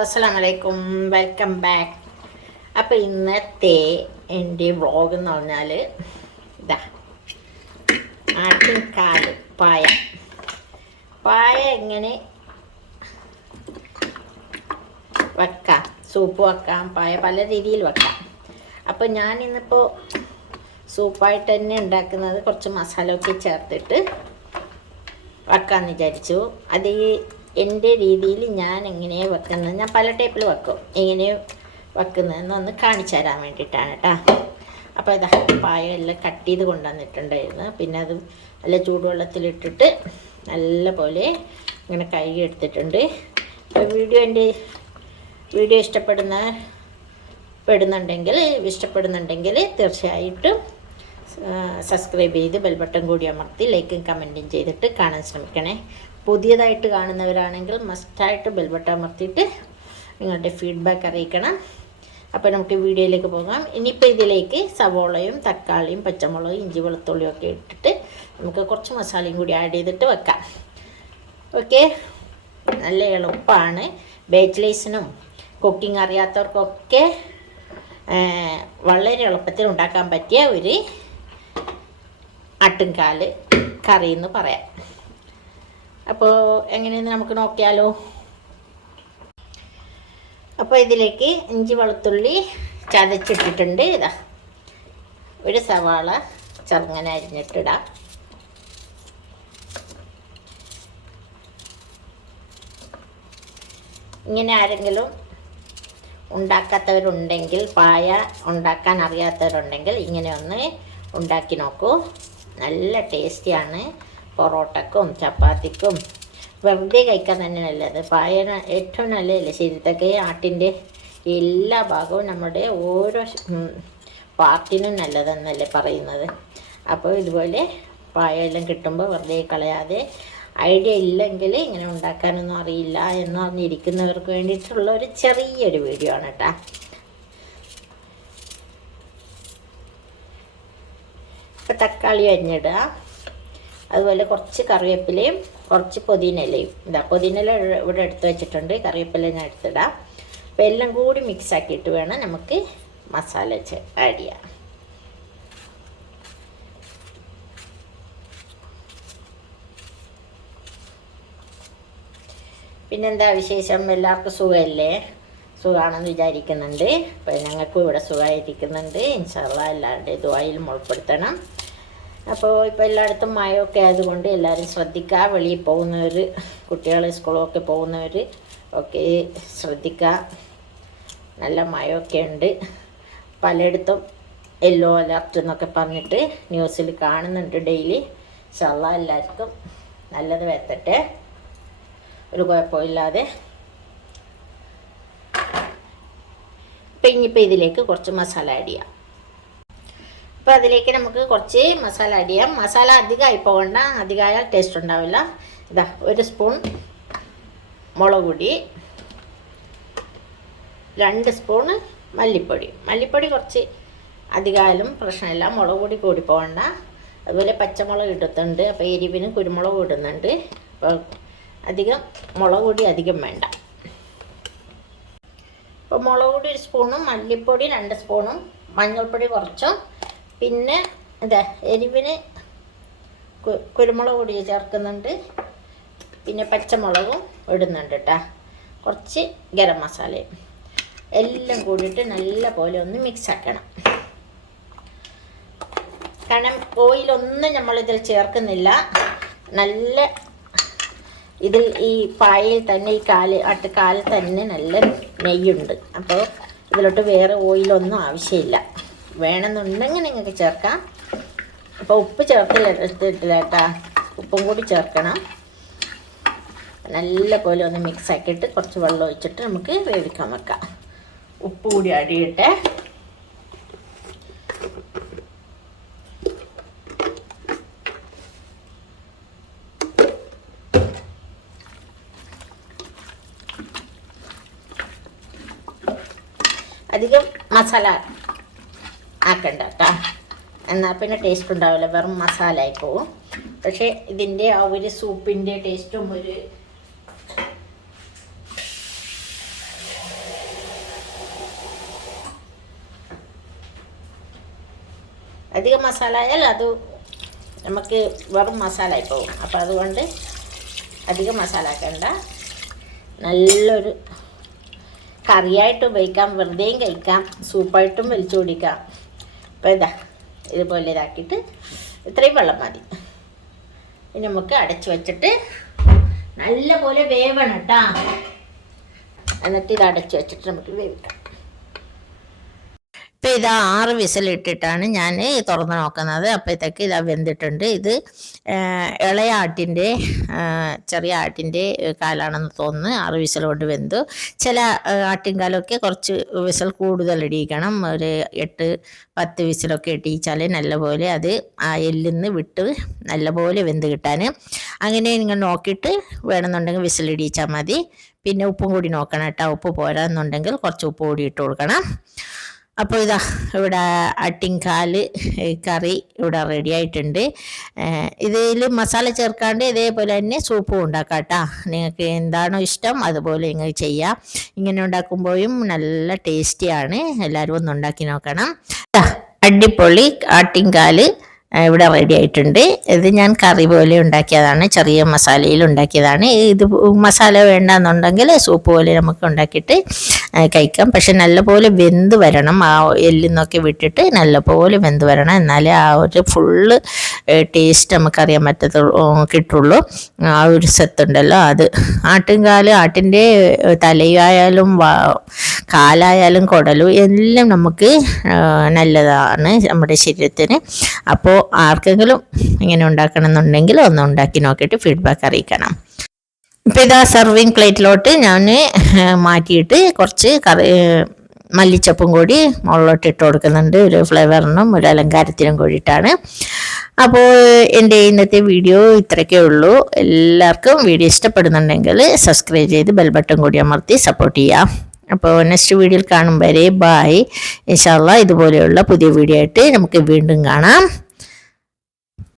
അസ്സാം വലൈക്കും welcome back. അപ്പോൾ ഇന്നത്തെ എന്റെ വ്ളോഗ് എന്ന് പറഞ്ഞാൽ ഇതാ ആട്ടിൻകാൽ പായ. പായ എങ്ങനെ വെക്കാം? സൂപ്പ് വെക്കാം പായ പല രീതിയിൽ വെക്കാം. അപ്പോൾ ഞാൻ ഇന്നിപ്പോൾ സൂപ്പായിട്ട് തന്നെ ഉണ്ടാക്കുന്നത് കുറച്ച് മസാലയൊക്കെ ചേർത്തിട്ട് വെക്കാമെന്ന് വിചാരിച്ചു. അത് എന്റെ രീതിയിൽ ഞാൻ എങ്ങനെയാണ് വെക്കുന്നത്? ഞാൻ പല ടൈപ്പിൽ വെക്കും. എങ്ങനെ വെക്കുന്നതെന്ന് ഒന്ന് കാണിച്ചു തരാൻ വേണ്ടിയിട്ടാണ് കേട്ടോ അപ്പോൾ ഇതാ പായം എല്ലാം കട്ട് ചെയ്ത് കൊണ്ടുവന്നിട്ടുണ്ടായിരുന്നു. പിന്നെ അത് നല്ല ചൂടുവെള്ളത്തിലിട്ടിട്ട് നല്ല പോലെ ഇങ്ങനെ കഴുകി എടുത്തിട്ടുണ്ട്. അപ്പോൾ വീഡിയോ എന്റെ വീഡിയോ ഇഷ്ടപ്പെടുന്ന പെടുന്നുണ്ടെങ്കിൽ ഇഷ്ടപ്പെടുന്നുണ്ടെങ്കിൽ തീർച്ചയായിട്ടും സബ്സ്ക്രൈബ് ചെയ്ത് ബെൽ ബട്ടൺ കൂടി അമർത്തി ലൈക്കും കമന്റും ചെയ്തിട്ട് കാണാൻ ശ്രമിക്കണേ. പുതിയതായിട്ട് കാണുന്നവരാണെങ്കിൽ മസ്റ്റായിട്ട് ബെൽ ബട്ടൺ അമർത്തിയിട്ട് നിങ്ങളുടെ ഫീഡ്ബാക്ക് അറിയിക്കണം. അപ്പോൾ നമുക്ക് വീഡിയോയിലേക്ക് പോകാം. ഇനിയിപ്പോൾ ഇതിലേക്ക് സവോളയും തക്കാളിയും പച്ചമുളകും ഇഞ്ചി വെളുത്തുള്ളിയും ഒക്കെ ഇട്ടിട്ട് നമുക്ക് കുറച്ച് മസാലയും കൂടി ആഡ് ചെയ്തിട്ട് വെക്കാം. ഓക്കെ നല്ല എളുപ്പമാണ് ബാച്ചിലേഴ്സിനും കുക്കിംഗ് അറിയാത്തവർക്കൊക്കെ വളരെ എളുപ്പത്തിൽ ഉണ്ടാക്കാൻ പറ്റിയ ഒരു ആട്ടുംകാൽ കറി എന്ന് പറയാം. അപ്പോൾ എങ്ങനെയെന്ന് നമുക്ക് നോക്കിയാലോ. അപ്പോൾ ഇതിലേക്ക് ഇഞ്ചി വെളുത്തുള്ളി ചതച്ചിട്ടിട്ടുണ്ട്. ഇതാ. ഒരു സവാള ചെറുങ്ങനെ അരിഞ്ഞിട്ടിടാം. ഇങ്ങനെ ആരെങ്കിലും ഉണ്ടാക്കാത്തവരുണ്ടെങ്കിൽ പായ ഉണ്ടാക്കാൻ അറിയാത്തവരുണ്ടെങ്കിൽ ഇങ്ങനെ ഒന്ന് ഉണ്ടാക്കി നോക്കൂ. നല്ല ടേസ്റ്റിയാണ്. പൊറോട്ടക്കും ചപ്പാത്തിക്കും. വെറുതെ കഴിക്കാൻ തന്നെ നല്ലത് പായ ഏറ്റവും നല്ലതല്ലേ. ശരീരത്തൊക്കെ ആട്ടിന്റെ എല്ലാ ഭാഗവും നമ്മുടെ ഓരോ പാർട്ടിനും നല്ലതെന്നല്ലേ പറയുന്നത്. അപ്പോൾ ഇതുപോലെ പായെല്ലാം കിട്ടുമ്പോൾ വെറുതെ കളയാതെ ഐഡിയ ഇല്ലെങ്കിൽ ഇങ്ങനെ ഉണ്ടാക്കാനൊന്നും അറിയില്ല എന്ന് പറഞ്ഞിരിക്കുന്നവർക്ക് വേണ്ടിയിട്ടുള്ള ഒരു ചെറിയൊരു വീഡിയോ ആണ് കേട്ടോ. ഇപ്പം തക്കാളി അരിഞ്ഞിടുക. അതുപോലെ കുറച്ച് കറിവേപ്പിലയും കുറച്ച് പുതിനയിലയും. ഇതാ പുതിനയില ഇവിടെ എടുത്ത് വെച്ചിട്ടുണ്ട്. കറിവേപ്പില ഞാൻ എടുത്തിടാം. അപ്പോൾ എല്ലാം കൂടി മിക്സ് ആക്കിയിട്ട് വേണം നമുക്ക് മസാല ആഡ് ചെയ്യാം പിന്നെന്താ വിശേഷം? എല്ലാവർക്കും സുഖമല്ലേ? സുഖമാണെന്ന് വിചാരിക്കുന്നുണ്ട്. അപ്പോൾ ഞങ്ങൾക്കും ഇവിടെ സുഖമായിരിക്കുന്നുണ്ട്. ഇൻഷാല്ല എല്ലാവരുടെയും ഇതുവായിൽ മുൾപ്പെടുത്തണം അപ്പോൾ ഇപ്പോൾ എല്ലായിടത്തും മഴയൊക്കെ ആയതുകൊണ്ട് എല്ലാവരും ശ്രദ്ധിക്കുക വെളിയിൽ പോകുന്നവർ കുട്ടികൾ സ്കൂളൊക്കെ പോകുന്നവർ ഒക്കെ ശ്രദ്ധിക്കുക നല്ല മഴയൊക്കെ ഉണ്ട്. പലയിടത്തും യെല്ലോ അലർട്ട് എന്നൊക്കെ പറഞ്ഞിട്ട് ന്യൂസിൽ കാണുന്നുണ്ട് ഡെയിലി. ചള്ള എല്ലാവർക്കും നല്ലത് വരുത്തട്ടെ ഒരു കുഴപ്പമില്ലാതെ ഇപ്പം ഇനിയിപ്പോൾ ഇതിലേക്ക് കുറച്ച് മസാല ആഡ് ചെയ്യാം. അപ്പോൾ അതിലേക്ക് നമുക്ക് കുറച്ച് മസാല ആഡ് ചെയ്യാം. മസാല അധികമായി പോകണ്ട അധികമായാൽ ടേസ്റ്റ് ഉണ്ടാവില്ല. ഇതാ ഒരു സ്പൂൺ മുളക് പൊടി രണ്ട് സ്പൂണ് മല്ലിപ്പൊടി. മല്ലിപ്പൊടി കുറച്ച് അധികമായാലും പ്രശ്നമില്ല. മുളക് പൊടി കൂടി പോകണ്ട. അതുപോലെ പച്ചമുളക് ഇടുന്നുണ്ട് അപ്പോൾ എരിവിന് കുരുമുളക് ഇടുന്നുണ്ട്. അപ്പോൾ അധികം മുളക് പൊടി അധികം വേണ്ട. അപ്പോൾ മുളക് പൊടി ഒരു സ്പൂണും മല്ലിപ്പൊടി രണ്ട് സ്പൂണും മഞ്ഞൾപ്പൊടി കുറച്ചും പിന്നെ ഇതാ എരിവിന് കുരുമുളക് പൊടി ചേർക്കുന്നുണ്ട്. പിന്നെ പച്ചമുളകും ഇടുന്നുണ്ട് കേട്ടോ കുറച്ച് ഗരം മസാലയും. എല്ലാം കൂടിയിട്ട് നല്ല പോലെ ഒന്ന് മിക്സ് ആക്കണം. കാരണം ഓയിലൊന്നും നമ്മളിതിൽ ചേർക്കുന്നില്ല. നല്ല ഇതിൽ ഈ പായയിൽ തന്നെ ഈ കാൽ ആട്ടുകാലിൽ തന്നെ നല്ല നെയ്യുണ്ട്. അപ്പോൾ ഇതിലോട്ട് വേറെ ഓയിലൊന്നും ആവശ്യമില്ല. വേണമെന്നുണ്ടെങ്കിൽ നിങ്ങൾക്ക് ചേർക്കാം. അപ്പോൾ ഉപ്പ് ചേർത്തില്ല എടുത്തിട്ടില്ല കേട്ടാ. ഉപ്പും കൂടി ചേർക്കണം. നല്ല പോലെ ഒന്ന് മിക്സ് ആക്കിയിട്ട് കുറച്ച് വെള്ളം ഒഴിച്ചിട്ട് നമുക്ക് വേവിക്കാൻ വെക്കാം. ഉപ്പ് കൂടി അടിയിട്ട് അധികം മസാല ആക്കണ്ട കേട്ടോ എന്നാൽ പിന്നെ ടേസ്റ്റ് ഉണ്ടാവില്ല. വെറും മസാല ആയി പോവും. പക്ഷേ ഇതിന്റെ ആ ഒരു സൂപ്പിന്റെ ടേസ്റ്റും ഒരു അധികം മസാല ആയാൽ അത് നമുക്ക് വെറും മസാല ആയി പോകും അപ്പോൾ അതുകൊണ്ട് അധികം മസാല ആക്കണ്ട. നല്ലൊരു കറിയായിട്ട് ഉപയോഗിക്കാം. വെറുതെയും കഴിക്കാം. സൂപ്പായിട്ടും വലിച്ചു കുടിക്കാം അപ്പോൾ ഇതാ ഇതുപോലെ ഇതാക്കിയിട്ട് ഇത്രയും വെള്ളം മതി. ഇനി നമുക്ക് അടച്ചു വെച്ചിട്ട് നല്ലപോലെ വേവണം കേട്ടോ എന്നിട്ട് ഇത് അടച്ചു വെച്ചിട്ട് നമുക്ക് വേവിക്കാം. ഇപ്പം ഇത് ആറ് വിസിലിട്ടിട്ടാണ് ഞാൻ തുറന്ന് നോക്കുന്നത്. അപ്പോഴത്തേക്ക് ഇത് വെന്തിട്ടുണ്ട്. ഇത് ഇളയാട്ടിന്റെ ചെറിയ ആട്ടിന്റെ കാലാണെന്ന് തോന്നുന്നു. ആറ് വിസൽ കൊണ്ട് വെന്തു. ചില ആട്ടിൻകാലമൊക്കെ കുറച്ച് വിസൽ കൂടുതൽ ഇടിയിക്കണം. ഒരു എട്ട് പത്ത് വിസിലൊക്കെ ഇട്ടിച്ചാൽ നല്ലപോലെ അത് ആ എല്ലിന്ന് വിട്ട് നല്ലപോലെ വെന്ത് കിട്ടാൻ അങ്ങനെ നിങ്ങൾ നോക്കിയിട്ട് വേണമെന്നുണ്ടെങ്കിൽ വിസിലിടിച്ചാൽ മതി. പിന്നെ ഉപ്പും കൂടി നോക്കണം കേട്ടോ. ഉപ്പ് പോരാന്നുണ്ടെങ്കിൽ കുറച്ച് ഉപ്പ് കൂടി ഇട്ട് കൊടുക്കണം. അപ്പോൾ ഇതാ ഇവിടെ അട്ടിൻകാൽ കറി ഇവിടെ റെഡി ആയിട്ടുണ്ട്. ഇതിൽ മസാല ചേർക്കാണ്ട് ഇതേപോലെ തന്നെ സൂപ്പും ഉണ്ടാക്കാം കേട്ടോ നിങ്ങൾക്ക് എന്താണോ ഇഷ്ടം അതുപോലെ നിങ്ങൾ ചെയ്യാം. ഇങ്ങനെ ഉണ്ടാക്കുമ്പോഴും നല്ല ടേസ്റ്റിയാണ് എല്ലാവരും ഒന്ന് ഉണ്ടാക്കി നോക്കണം. അടിപൊളി ആട്ടിൻകാൽ ഇവിടെ റെഡി ആയിട്ടുണ്ട്. ഇത് ഞാൻ കറി പോലെ ഉണ്ടാക്കിയതാണ്. ചെറിയ മസാലയിൽ ഉണ്ടാക്കിയതാണ്. ഇത് മസാല വേണ്ടെന്നുണ്ടെങ്കിൽ സൂപ്പ് പോലെ നമുക്ക് ഉണ്ടാക്കിയിട്ട് കഴിക്കാം. പക്ഷെ നല്ലപോലെ വെന്ത് വരണം. ആ എല്ലിന്നൊക്കെ വിട്ടിട്ട് നല്ലപോലെ വെന്ത് വരണം. എന്നാലേ ആ ഒരു ഫുള്ള് ടേസ്റ്റ് നമുക്കറിയാൻ പറ്റത്തുള്ളൂ കിട്ടുള്ളൂ. ആ ഒരു സത്തുണ്ടല്ലോ അത്. ആട്ടിൻകാൽ ആട്ടിന്റെ തലയായാലും കാലായാലും കുടലും എല്ലാം നമുക്ക് നല്ലതാണ് നമ്മുടെ ശരീരത്തിന്. അപ്പോൾ ആർക്കെങ്കിലും ഇങ്ങനെ ഉണ്ടാക്കണം എന്നുണ്ടെങ്കിൽ ഒന്ന് ഉണ്ടാക്കി നോക്കിയിട്ട് ഫീഡ്ബാക്ക് അറിയിക്കണം. ഇപ്പം ഇതാ സെർവിങ് പ്ലേറ്റിലോട്ട് ഞാൻ മാറ്റിയിട്ട് കുറച്ച് കറി മല്ലിച്ചപ്പും കൂടി മുകളിലോട്ട് ഇട്ട് കൊടുക്കുന്നുണ്ട്. ഒരു ഫ്ലേവറിനും ഒരു അലങ്കാരത്തിനും കൂടിയിട്ടാണ്. അപ്പോൾ എന്റെ ഇന്നത്തെ വീഡിയോ ഇത്രയൊക്കെ ഉള്ളൂ. എല്ലാവർക്കും വീഡിയോ ഇഷ്ടപ്പെടുന്നുണ്ടെങ്കിൽ സബ്സ്ക്രൈബ് ചെയ്ത് ബെൽ ബട്ടൺ കൂടി അമർത്തി സപ്പോർട്ട് ചെയ്യാം. അപ്പോൾ നെക്സ്റ്റ് വീഡിയോയിൽ കാണും വരെ ബായ് ഇൻഷാല്ല ഇതുപോലെയുള്ള പുതിയ വീഡിയോ ആയിട്ട് നമുക്ക് വീണ്ടും കാണാം.